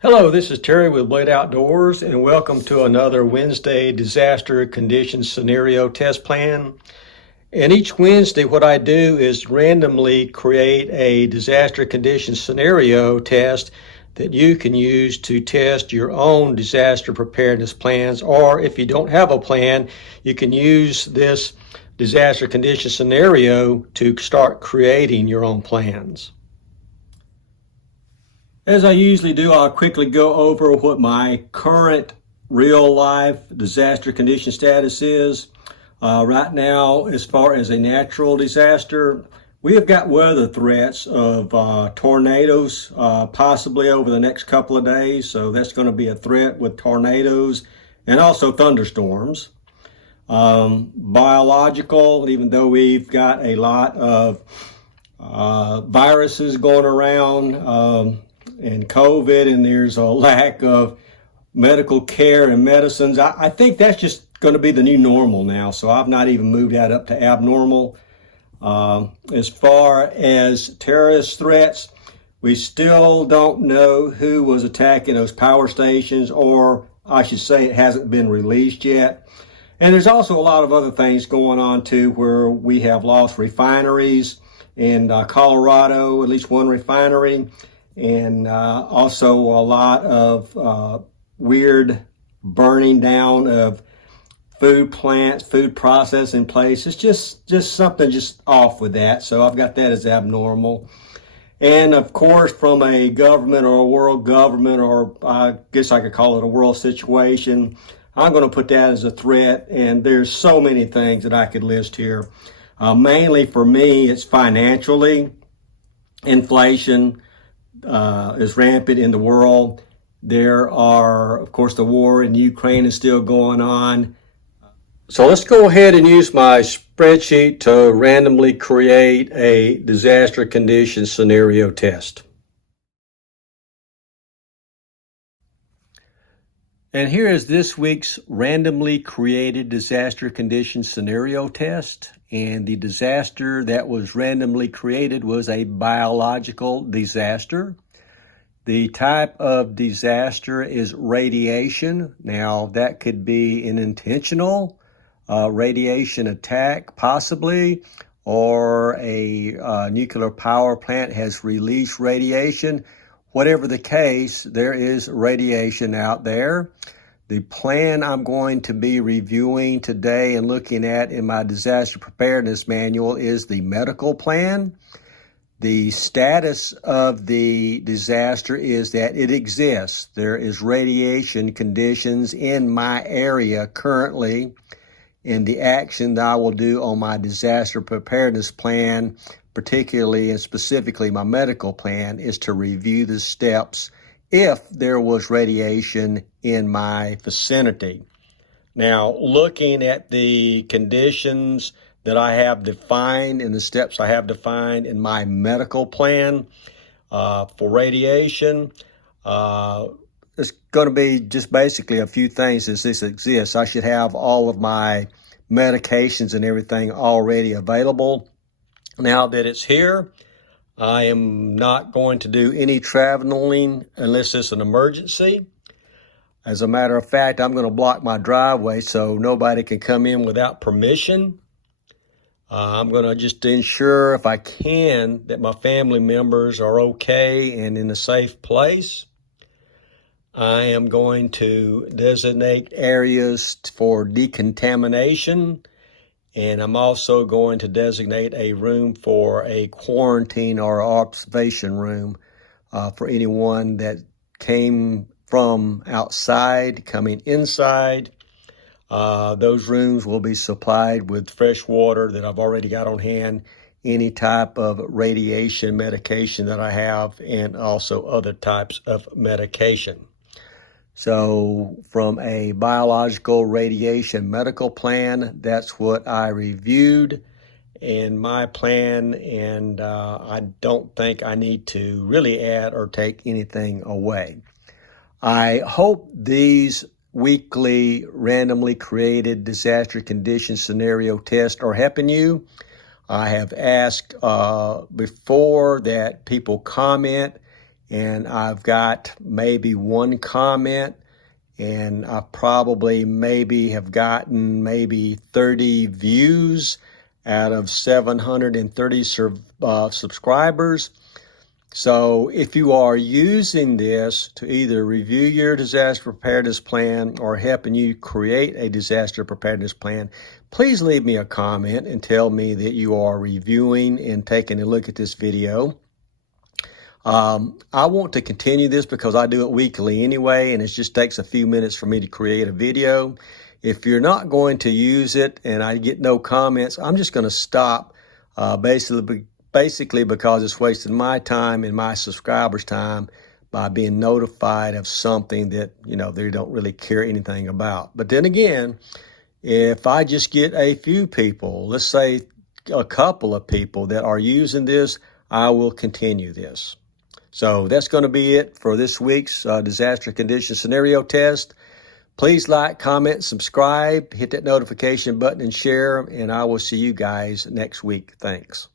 Hello, this is Terry with Blade Outdoors, and welcome to another Wednesday disaster condition scenario test plan. And each Wednesday, what I do is randomly create a disaster condition scenario test that you can use to test your own disaster preparedness plans. Or if you don't have a plan, you can use this disaster condition scenario to start creating your own plans. As I usually do, I'll quickly go over what my current real life disaster condition status is. Right now, as far as a natural disaster, we have got weather threats of tornadoes possibly over the next couple of days. So that's going to be a threat with tornadoes and also thunderstorms. Biological, even though we've got a lot of viruses going around, and COVID, and there's a lack of medical care and medicines. I think that's just going to be the new normal now. So I've not even moved that up to abnormal. As far as terrorist threats, we still don't know who was attacking those power stations, or I should say it hasn't been released yet. And there's also a lot of other things going on too, where we have lost refineries in Colorado, at least one refinery. And also a lot of weird burning down of food plants, food processing places. Just something just off with that. So I've got that as abnormal. And of course, from a government or a world government, or I guess I could call it a world situation, I'm going to put that as a threat. And there's so many things that I could list here. Mainly for me, it's financially. Inflation is rampant in the world. There are, of course, the war in Ukraine is still going on. So let's go ahead and use my spreadsheet to randomly create a disaster condition scenario test. And here is this week's randomly created disaster condition scenario test. And the disaster that was randomly created was a biological disaster. The type of disaster is radiation. Now, that could be an intentional radiation attack, possibly, or a nuclear power plant has released radiation. Whatever the case, there is radiation out there. The plan I'm going to be reviewing today and looking at in my disaster preparedness manual is the medical plan. The status of the disaster is that it exists. There is radiation conditions in my area currently, and the action that I will do on my disaster preparedness plan, particularly and specifically my medical plan, is to review the steps if there was radiation in my vicinity. Now, looking at the conditions that I have defined and the steps I have defined in my medical plan for radiation, it's going to be just basically a few things as this exists. I should have all of my medications and everything already available. Now that it's here, I am not going to do any traveling unless it's an emergency. As a matter of fact, I'm going to block my driveway so nobody can come in without permission. I'm going to just ensure, if I can, that my family members are okay and in a safe place. I am going to designate areas for decontamination. And I'm also going to designate a room for a quarantine or observation room for anyone that came from outside, coming inside. Those rooms will be supplied with fresh water that I've already got on hand, any type of radiation medication that I have, and also other types of medication. So from a biological radiation medical plan, that's what I reviewed in my plan, and I don't think I need to really add or take anything away. I hope these weekly randomly created disaster condition scenario tests are helping you. I have asked before that people comment and I've got maybe one comment, and I probably maybe have gotten maybe 30 views out of 730 subscribers. So if you are using this to either review your disaster preparedness plan or helping you create a disaster preparedness plan, please leave me a comment and tell me that you are reviewing and taking a look at this video. I want to continue this because I do it weekly anyway, and it just takes a few minutes for me to create a video. If you're not going to use it and I get no comments, I'm just going to stop basically because it's wasting my time and my subscribers' time by being notified of something that, they don't really care anything about. But then again, if I just get a few people, let's say a couple of people that are using this, I will continue this. So that's going to be it for this week's disaster condition scenario test. Please like, comment, subscribe, hit that notification button and share, and I will see you guys next week. Thanks.